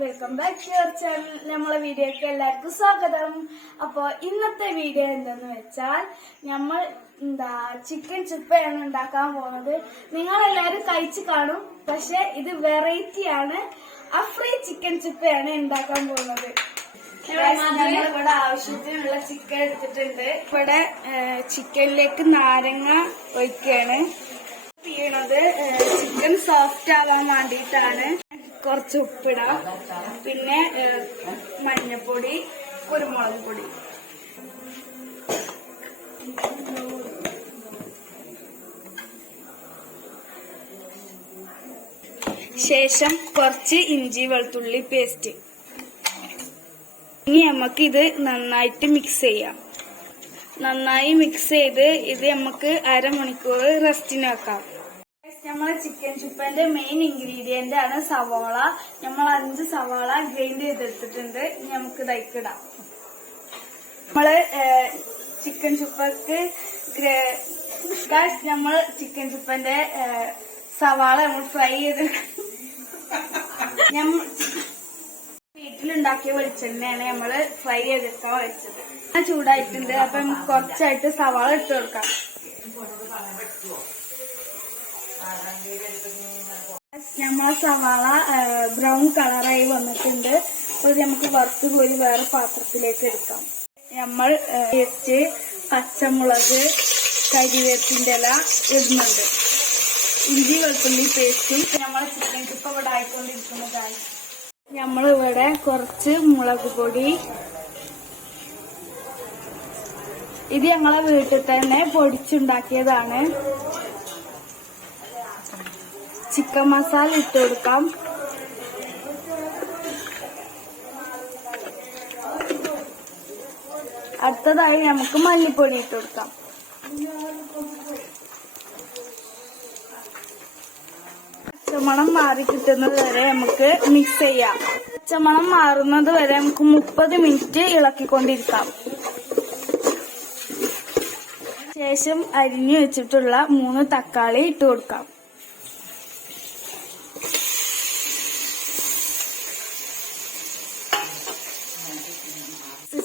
Welcome back to your channel. നമ്മളെ വീഡിയോക്ക് എല്ലാവർക്കും സ്വാഗതം. അപ്പൊ ഇന്നത്തെ വീഡിയോ എന്തെന്ന് വെച്ചാൽ നമ്മൾ ചിക്കൻ ചുപ്പയാണ് ഉണ്ടാക്കാൻ പോകുന്നത്. നിങ്ങൾ എല്ലാവരും കഴിച്ചു കാണും, പക്ഷെ ഇത് വെറൈറ്റി ആണ്. അഫ്രീ ചിക്കൻ ചുപ്പയാണ് ഉണ്ടാക്കാൻ പോകുന്നത്. ഇവിടെ ആവശ്യത്തിനുള്ള ചിക്കൻ എടുത്തിട്ടുണ്ട്. ഇവിടെ ചിക്കനിലേക്ക് നാരങ്ങ ഒഴിക്കുകയാണ് ചെയ്യണത്. ചിക്കൻ സോഫ്റ്റ് ആവാൻ വേണ്ടിയിട്ടാണ്. കുറച്ച് ഉപ്പിടാം, പിന്നെ മഞ്ഞപ്പൊടി, കുരുമുളക് പൊടി, ശേഷം കുറച്ച് ഇഞ്ചി വെളുത്തുള്ളി പേസ്റ്റ്. ഇനി നമുക്ക് ഇത് നന്നായിട്ട് മിക്സ് ചെയ്യാം. നന്നായി മിക്സ് ചെയ്ത് ഇത് നമുക്ക് അരമണിക്കൂർ റെസ്റ്റിന് വെക്കാം. നമ്മളെ ചിക്കൻ ചുപ്പന്റെ മെയിൻ ഇൻഗ്രീഡിയന്റ് ആണ് സവാള. നമ്മൾ 5 സവാള ഗ്രൈൻഡ് ചെയ്തെടുത്തിട്ടുണ്ട്. ഇനി നമുക്ക് ഇതായിക്കിടാം. നമ്മള് ചിക്കൻ ചുപ്പക്ക് നമ്മൾ ചിക്കൻ ചുപ്പന്റെ സവാള നമ്മൾ ഫ്രൈ ചെയ്ത് വീട്ടിലുണ്ടാക്കിയ വെളിച്ചെണ്ണയാണ് നമ്മള് ഫ്രൈ ചെയ്തെടുക്കാൻ വെച്ചത്. ചൂടായിട്ടുണ്ട്. അപ്പൊ കുറച്ചായിട്ട് സവാള ഇട്ട് കൊടുക്കാം. നമ്മളെ സവാള ബ്രൗൺ കളറായി വന്നിട്ടുണ്ട്. അപ്പൊ നമുക്ക് വറുത്ത് കോരി വേറെ പാത്രത്തിലേക്ക് എടുക്കാം. നമ്മൾ പേസ്റ്റ്, പച്ചമുളക്, കരിവേപ്പിന്റെ ഇല ഇടുന്നുണ്ട്. ഇഞ്ചി വെളുത്തുള്ളി പേസ്റ്റും നമ്മളെ ചിക്കൻ ചുപ്പ ഇവിടെ ആയിക്കൊണ്ടിരിക്കുന്നതാണ്. നമ്മളിവിടെ കുറച്ച് മുളക് പൊടി, ഇത് ഞങ്ങളെ വീട്ടിൽ തന്നെ പൊടിച്ചുണ്ടാക്കിയതാണ്. ചിക്കൻ മസാല ഇട്ട് കൊടുക്കാം. അടുത്തതായി നമുക്ക് മല്ലിപ്പൊടി ഇട്ട് കൊടുക്കാം. പച്ചമണം മാറി കിട്ടുന്നത് വരെ നമുക്ക് മിക്സ് ചെയ്യാം. പച്ചമണം മാറുന്നത് വരെ നമുക്ക് 30 മിനിറ്റ് ഇളക്കിക്കൊണ്ടിരിക്കാം. ശേഷം അരിഞ്ഞു വെച്ചിട്ടുള്ള 3 തക്കാളി ഇട്ട് കൊടുക്കാം.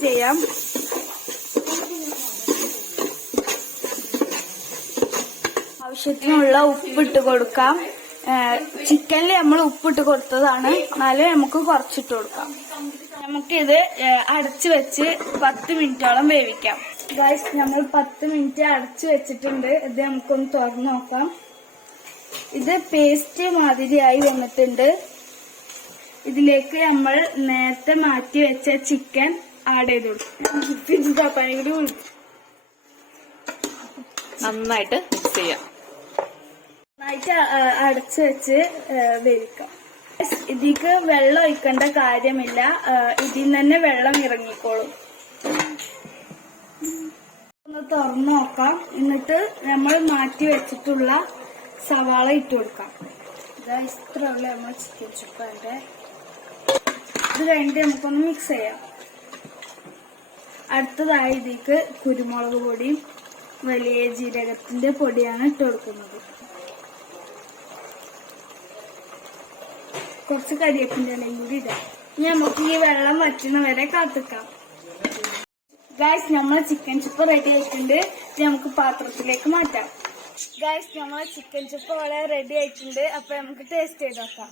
ചെയ്യാം. ആവശ്യത്തിനുള്ള ഉപ്പിട്ട് കൊടുക്കാം. ചിക്കനിൽ നമ്മൾ ഉപ്പിട്ട് കൊടുത്തതാണ്, എന്നാലും നമുക്ക് കുറച്ചിട്ട് കൊടുക്കാം. നമുക്കിത് അടച്ചു വെച്ച് 10 മിനിറ്റോളം വേവിക്കാം. ഗൈസ്, നമ്മൾ 10 മിനിറ്റ് അടച്ചു വെച്ചിട്ടുണ്ട്. ഇത് നമുക്കൊന്ന് തുറന്നു നോക്കാം. ഇത് പേസ്റ്റ് മാതിരിയായി വന്നിട്ടുണ്ട്. ഇതിലേക്ക് നമ്മൾ നേരത്തെ മാറ്റി വെച്ച ചിക്കൻ ആഡ് ചെയ്ത് കൊടുക്കും. നന്നായിട്ട് മിക്സ് ചെയ്യാം. നന്നായിട്ട് അടച്ചു വെച്ച് വേവിക്കാം. ഇതിക്ക് വെള്ളം ഒഴിക്കേണ്ട കാര്യമില്ല, ഇതിൽ തന്നെ വെള്ളം ഇറങ്ങിക്കോളും. ഒന്ന് തുറന്നു നോക്കാം. എന്നിട്ട് നമ്മൾ മാറ്റി വെച്ചിട്ടുള്ള സവാള ഇട്ട് കൊടുക്കാം. ഇത്രയുള്ള നമ്മൾ ചിക്കൻ ചുപ്പന്റെ. ഇത് കഴിഞ്ഞിട്ട് നമുക്കൊന്ന് മിക്സ് ചെയ്യാം. അടുത്തതായി ഇതിക്ക് കുരുമുളക് പൊടിയും വലിയ ജീരകത്തിന്റെ പൊടിയാണ് ഇട്ട് കൊടുക്കുന്നത്. കുറച്ച് കരിവേപ്പിന്റെ ഇലയും കൂടി ഇടാം. ഇനി നമുക്ക് ഈ വെള്ളം വറ്റുന്ന വരെ കാത്തിക്കാം. ഗൈസ്, നമ്മളെ ചിക്കൻ ചുപ്പ റെഡി ആയിട്ടുണ്ട്. നമുക്ക് പാത്രത്തിലേക്ക് മാറ്റാം. ഗൈസ്, നമ്മളെ ചിക്കൻ ചുപ്പ വളരെ റെഡി ആയിട്ടുണ്ട്. അപ്പൊ നമുക്ക് ടേസ്റ്റ് ചെയ്ത് നോക്കാം.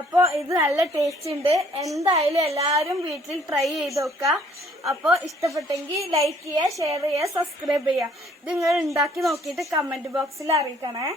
അപ്പൊ ഇത് നല്ല ടേസ്റ്റ് ഉണ്ട്. എന്തായാലും എല്ലാരും വീട്ടിൽ ട്രൈ ചെയ്ത് നോക്കുക. അപ്പൊ ഇഷ്ടപ്പെട്ടെങ്കിൽ ലൈക്ക് ചെയ്യുക, ഷെയർ ചെയ്യുക, സബ്സ്ക്രൈബ് ചെയ്യുക. ഇത് നിങ്ങൾ ഉണ്ടാക്കി നോക്കിയിട്ട് കമന്റ് ബോക്സിൽ അറിയിക്കണേ.